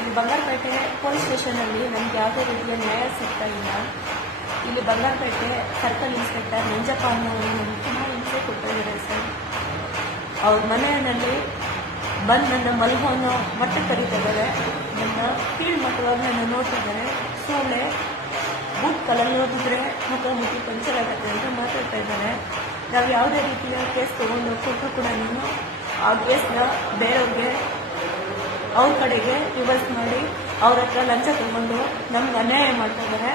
ಇಲ್ಲಿ ಬಂಗಾರಪೇಟೆ ಪೊಲೀಸ್ ಸ್ಟೇಷನಲ್ಲಿ ನಮ್ಗೆ ಯಾವುದೇ ರೀತಿಯ ನ್ಯಾಯ ಸಿಗ್ತಾ ಇಲ್ಲ. ಇಲ್ಲಿ ಬಂಗಾರಪೇಟೆ ಸರ್ಕಲ್ ಇನ್ಸ್ಪೆಕ್ಟರ್ ನಂಜಪ್ಪ ಅನ್ನೋರು ನಮ್ಗೆ ತುಂಬ ಹಿಂಸೆ ಕೊಡ್ತಾ ಇದ್ದಾರೆ ಸರ್. ಅವ್ರ ಮನೆಯಲ್ಲಿ ಬಂದು ನನ್ನ ಮಲ್ಹೋನ ಮಟ್ಟಕ್ಕೆ ಕರೀತಿದ್ದಾರೆ. ನನ್ನ ಕೀಳು ಮಟ್ಟವಾಗಿ ನನ್ನ ನೋಡ್ತಾ ಇದ್ದಾರೆ ಸೂಳೆ ಕಲರ್ ಕಲಲ್ಲಿ ಹೋಗಿದ್ರೆ ಮುಖಾಮುಖಿ ಮುಖಿ ಪಂಚರ್ ಆಗುತ್ತೆ ಅಂತ ಮಾತಾಡ್ತಾ ಇದ್ದಾರೆ. ನಾವು ಯಾವುದೇ ರೀತಿಯ ಕೇಸ್ ತೊಗೊಂಡು ಕೊಟ್ಟರು ಕೂಡ ನೀನು ಆ ಕೇಸ್ನ ಬೇರೆಯವ್ರಿಗೆ ಅವ್ರ ಕಡೆಗೆ ರಿವರ್ಸ್ ಮಾಡಿ ಅವ್ರ ಹತ್ರ ಲಂಚ ತಗೊಂಡು ನಮ್ಗೆ ಅನ್ಯಾಯ ಮಾಡ್ತಿದ್ದಾರೆ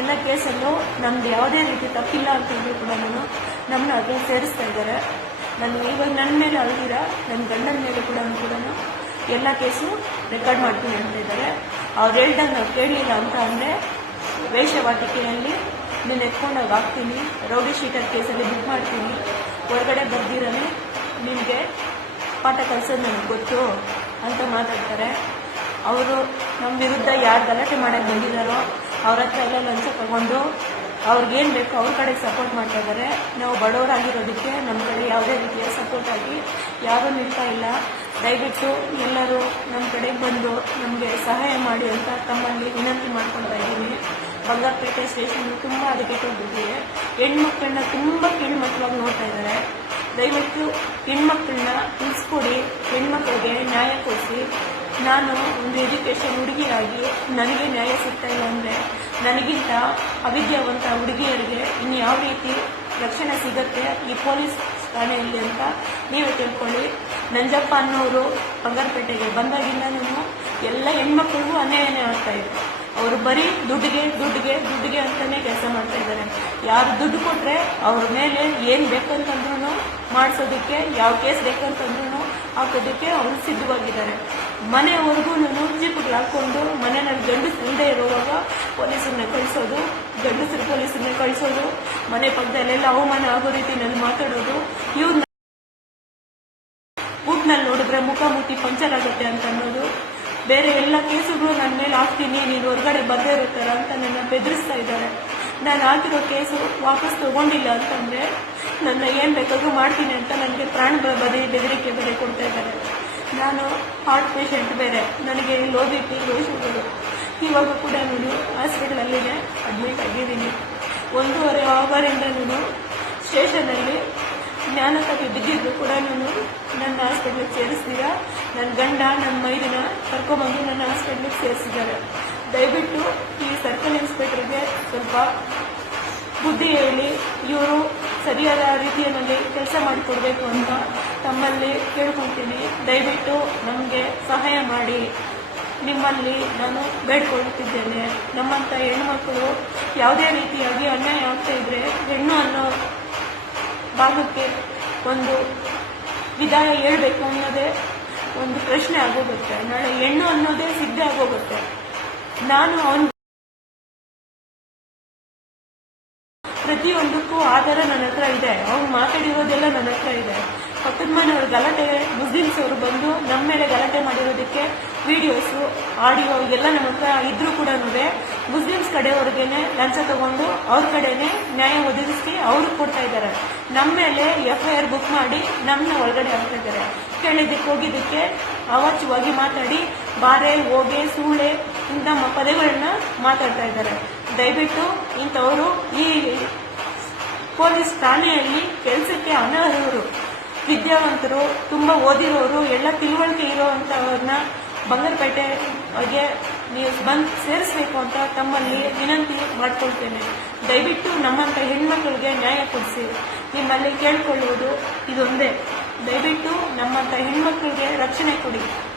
ಎಲ್ಲ ಕೇಸಲ್ಲೂ ನಮ್ದು ಯಾವುದೇ ರೀತಿ ತಪ್ಪಿಲ್ಲ ಅಂತ ಹೇಳಿ ಕೂಡ ನಾನು ನಮ್ಮನ್ನ ಅದು ಸೇರಿಸ್ತಾ ಇದ್ದಾರೆ ನಾನು ಇವಾಗ ನನ್ನ ಮೇಲೆ ಅಲ್ದಿರ ನನ್ನ ಗಂಡನ ಮೇಲೆ ಕೂಡ ಕೂಡ ಎಲ್ಲ ಕೇಸು ರೆಕಾರ್ಡ್ ಮಾಡ್ತೀನಿ ಅಂತ ಅವ್ರು ಹೇಳ್ದಂಗೆ ನಾವು ಕೇಳಲಿಲ್ಲ ಅಂತ ಅಂದರೆ ವೇಷವಾಟಿಕೆಯಲ್ಲಿ ನೀನು ಎತ್ಕೊಂಡಾಗ ಹಾಕ್ತೀನಿ ರೌಡಿ ಶೀಟರ್ ಕೇಸಲ್ಲಿ ಬುಕ್ ಮಾಡ್ತೀನಿ, ಹೊರಗಡೆ ಬರ್ದಿರನೇ ನಿಮಗೆ ಪಾಠ ಕಲಿಸೋದು ನನಗೆ ಗೊತ್ತು. ಅಂತ ಮಾತಾಡ್ತಾರೆ. ಅವರು ನಮ್ಮ ವಿರುದ್ಧ ಯಾರು ಗಲಾಟೆ ಮಾಡಕ್ಕೆ ಬಂದಿದ್ದಾರೋ ಅವ್ರ ಹತ್ರ ಎಲ್ಲ ಲಂಚ ತಗೊಂಡು ಅವ್ರಿಗೇನು ಬೇಕೋ ಅವ್ರ ಕಡೆ ಸಪೋರ್ಟ್ ಮಾಡ್ತಾ ಇದ್ದಾರೆ ನಾವು ಬಡವರಾಗಿರೋದಕ್ಕೆ ನಮ್ಮ ಕಡೆ ಯಾವುದೇ ರೀತಿಯ ಸಪೋರ್ಟ್ ಆಗಿ ಯಾರೂ ನಿಲ್ತಾ ಇಲ್ಲ. ದಯವಿಟ್ಟು ಎಲ್ಲರೂ ನಮ್ಮ ಕಡೆಗೆ ಬಂದು ನಮಗೆ ಸಹಾಯ ಮಾಡಿ ಅಂತ ತಮ್ಮಲ್ಲಿ ವಿನಂತಿ ಮಾಡ್ಕೊಳ್ತಾ ಇದ್ದೀನಿ. ಬಂಗಾರಪೇಟೆ ಸ್ಟೇಷನ್ ತುಂಬ ಅದಕ್ಕೆ ಬಿದ್ದಿದೆ ಹೆಣ್ಮಕ್ಳನ್ನ ತುಂಬ ಕೀಳ್ಮಟ್ಟವಾಗಿ ನೋಡ್ತಾ ಇದ್ದಾರೆ ದಯವಿಟ್ಟು ಹೆಣ್ಮಕ್ಳನ್ನ ಕೊಡಿಸಿ ನಾನು ಒಂದು ಎಜುಕೇಷನ್ ಹುಡುಗಿಯಾಗಿ ನನಗೆ ನ್ಯಾಯ ಸಿಗ್ತಾ ಇಲ್ಲ ಅಂದರೆ ನನಗಿಂತ ಅವಿದ್ಯಾವಂತ ಹುಡುಗಿಯರಿಗೆ ಇನ್ಯಾವ ಯಾವ ರೀತಿ ರಕ್ಷಣೆ ಸಿಗುತ್ತೆ ಈ ಪೊಲೀಸ್ ಠಾಣೆಯಲ್ಲಿ ಅಂತ ನೀವೇ ತಿಳ್ಕೊಳ್ಳಿ. ನಂಜಪ್ಪ ಅನ್ನೋರು ಬಂಗಾರಪೇಟೆಗೆ ಬಂದಾಗಿಂದನೂ ಎಲ್ಲ ಹೆಣ್ಮಕ್ಳಿಗೂ ಅನ್ಯಾಯನೇ ಆಗ್ತಾ ಇದೆ. ಅವರು ಬರೀ ದುಡ್ಡಿಗೆ ದುಡ್ಡಿಗೆ ದುಡ್ಡಿಗೆ ಅಂತಲೇ ಕೆಲಸ ಮಾಡ್ತಾ ಇದ್ದಾರೆ. ಯಾರು ದುಡ್ಡು ಕೊಟ್ಟರೆ ಅವ್ರ ಮೇಲೆ ಏನು ಬೇಕಂತಂದ್ರೂ ಮಾಡಿಸೋದಕ್ಕೆ, ಯಾವ ಕೇಸ್ ಬೇಕಂತಂದ್ರೂ ಹಾಕೋದಕ್ಕೆ ಅವರು ಸಿದ್ಧವಾಗಿದ್ದಾರೆ. ಮನೆವರೆಗೂ ಜೀಪ್ಗಳು ಹಾಕೊಂಡು ಮನೆಯಲ್ಲಿ ಗಂಡಸು ಇಲ್ಲದೆ ಇರುವಾಗ ಪೊಲೀಸರನ್ನ ಕಳಿಸೋದು, ಗಂಡಸರು ಪೊಲೀಸರನ್ನ ಕಳಿಸೋದು, ಮನೆ ಪಕ್ಕದಲ್ಲೆಲ್ಲ ಅವಮಾನ ಆಗೋ ರೀತಿ ನಾನು ಮಾತಾಡೋದು, ಇವ್ರನ್ನ ಊಟ್ನಲ್ಲಿ ನೋಡಿದ್ರೆ ಮುಖ ಮುಟ್ಟಿ ಪಂಚರ್ ಆಗುತ್ತೆ ಅಂತ ಅನ್ನೋದು. ಬೇರೆ ಎಲ್ಲ ಕೇಸುಗಳು ನನ್ನ ಮೇಲೆ ಹಾಕ್ತೀನಿ, ನೀನು ಹೊರಗಡೆ ಬರದೇ ಇರುತ್ತಾರ ಅಂತ ನನ್ನ ಬೆದರಿಸ್ತಾ ಇದ್ದಾರೆ. ನಾನು ಹಾಕಿರೋ ಕೇಸು ವಾಪಸ್ ತಗೊಂಡಿಲ್ಲ ಅಂತಂದ್ರೆ ನನ್ನ ಏನು ಬೇಕಾದ್ರೂ ಮಾಡ್ತೀನಿ ಅಂತ ನನಗೆ ಪ್ರಾಣ ಬದಿ ಬೆದರಿಕೆ ಬೆಲೆ ಕೊಡ್ತಾ ಇದ್ದಾರೆ. ನಾನು ಹಾರ್ಟ್ ಪೇಷಂಟ್ ಬೇರೆ. ನನಗೆ low B P low sugar ಇವಾಗ ಕೂಡ ನಾನು ಹಾಸ್ಪಿಟ್ಲಲ್ಲಿದೆ ಅಡ್ಮಿಟ್ ಆಗಿದ್ದೀನಿ. ಒಂದೂವರೆ ಅವರಿಂದ ಸ್ಟೇಷನಲ್ಲಿ ಜ್ಞಾನ ತಪ್ಪಿ ಬಿದ್ದಿದ್ದು ಕೂಡ ನಾನು ನನ್ನ ಹಾಸ್ಪಿಟ್ಲಿಗೆ ಸೇರಿಸ್ತೀರ? ನನ್ನ ಗಂಡ ನನ್ನ ಮೈದಿನ ಕರ್ಕೊಂಬಂದು ನನ್ನ ಹಾಸ್ಪಿಟ್ಲಿಗೆ ಸೇರಿಸಿದ್ದಾರೆ. ದಯವಿಟ್ಟು ಈ ಸರ್ಕಲ್ ಇನ್ಸ್ಪೆಕ್ಟರ್ಗೆ ಸ್ವಲ್ಪ ಬುದ್ಧಿ ಹೇಳಿ. ಇವರು ಸರಿಯಾದ ರೀತಿಯಲ್ಲಿ ಕೆಲಸ ಮಾಡಿಕೊಡ್ಬೇಕು ಅಂತ ತಮ್ಮಲ್ಲಿ ಕೇಳ್ಕೊಳ್ತೀನಿ. ದಯವಿಟ್ಟು ನಮಗೆ ಸಹಾಯ ಮಾಡಿ. ನಿಮ್ಮಲ್ಲಿ ನಾನು ಬೇಡ್ಕೊಳ್ತಿದ್ದೇನೆ. ನಮ್ಮಂಥ ಹೆಣ್ಮಕ್ಳು ಯಾವುದೇ ರೀತಿಯಾಗಿ ಅನ್ಯಾಯ ಆಗ್ತಾ ಇದ್ರೆ ಹೆಣ್ಣು ಅನ್ನೋ ಭಾಗಕ್ಕೆ ಒಂದು ವಿದಾಯ ಹೇಳ್ಬೇಕು ಅನ್ನೋದೇ ಒಂದು ಪ್ರಶ್ನೆ ಆಗೋಗುತ್ತೆ. ನಾಳೆ ಹೆಣ್ಣು ಅನ್ನೋದೇ ಸಿದ್ಧ ಆಗೋಗುತ್ತೆ. ನಾನು ಅವನ್ ಪ್ರತಿಯೊಂದಕ್ಕೂ ಆಧಾರ ನನ್ನ ಹತ್ರ ಇದೆ. ಅವ್ರು ಮಾತಾಡಿರೋದೆಲ್ಲ ನನ್ನ ಹತ್ರ ಇದೆ. ಪಕ್ಕದ ಮನೆಯವರು ಗಲಾಟೆ ಮುಸ್ಲಿಮ್ಸ್ ಅವರು ಬಂದು ನಮ್ಮ ಮೇಲೆ ಗಲಾಟೆ ಮಾಡಿರೋದಕ್ಕೆ ವಿಡಿಯೋಸು ಆಡಿಯೋ ಎಲ್ಲ ನಮ್ಮ ಹತ್ರ ಇದ್ರೂ ಕೂಡ ಮುಸ್ಲಿಮ್ಸ್ ಕಡೆಯವ್ರಿಗೇನೆ ಲಂಚ ತಗೊಂಡು ಅವ್ರ ಕಡೆನೆ ನ್ಯಾಯ ಒದಗಿಸಿ ಅವ್ರಿಗೆ ಕೊಡ್ತಾ ಇದ್ದಾರೆ ನಮ್ಮ ಮೇಲೆ ಎಫ್ ಐ ಆರ್ ಬುಕ್ ಮಾಡಿ ನಮ್ಮನ್ನ ಒಳಗಡೆ ಹಾಕ್ತಾ ಇದ್ದಾರೆ ಕೇಳಿದ್ದಕ್ಕೆ, ಹೋಗಿದ್ದಕ್ಕೆ ಅವಾಚ್ಯವಾಗಿ ಮಾತಾಡಿ, ಬಾರೆ, ಹೋಗೆ ಸೂಳೆ ಇಂಥ ಪದಗಳನ್ನ ಮಾತಾಡ್ತಾ ಇದ್ದಾರೆ ದಯವಿಟ್ಟು ಇಂಥವರು ಈ ಪೊಲೀಸ್ ಠಾಣೆಯಲ್ಲಿ ಕೆಲಸಕ್ಕೆ ಅನರ್ಹರು, ವಿದ್ಯಾವಂತರು, ತುಂಬಾ ಓದಿರೋರು, ಎಲ್ಲ ತಿಳುವಳಿಕೆ ಇರೋವಂಥವ್ರನ್ನ ಬಂಗಾರಪೇಟೆಗೆ ನೀವು ಬಂದು ಸೇರಿಸಬೇಕು ಅಂತ ತಮ್ಮಲ್ಲಿ ವಿನಂತಿ ಮಾಡ್ಕೊಳ್ತೇನೆ. ದಯವಿಟ್ಟು ನಮ್ಮಂಥ ಹೆಣ್ಮಕ್ಳಿಗೆ ನ್ಯಾಯ ಕೊಡಿಸಿ. ನಿಮ್ಮಲ್ಲಿ ಕೇಳ್ಕೊಳ್ಳುವುದು ಇದೊಂದೇ. ದಯವಿಟ್ಟು ನಮ್ಮಂಥ ಹೆಣ್ಮಕ್ಳಿಗೆ ರಕ್ಷಣೆ ಕೊಡಿ.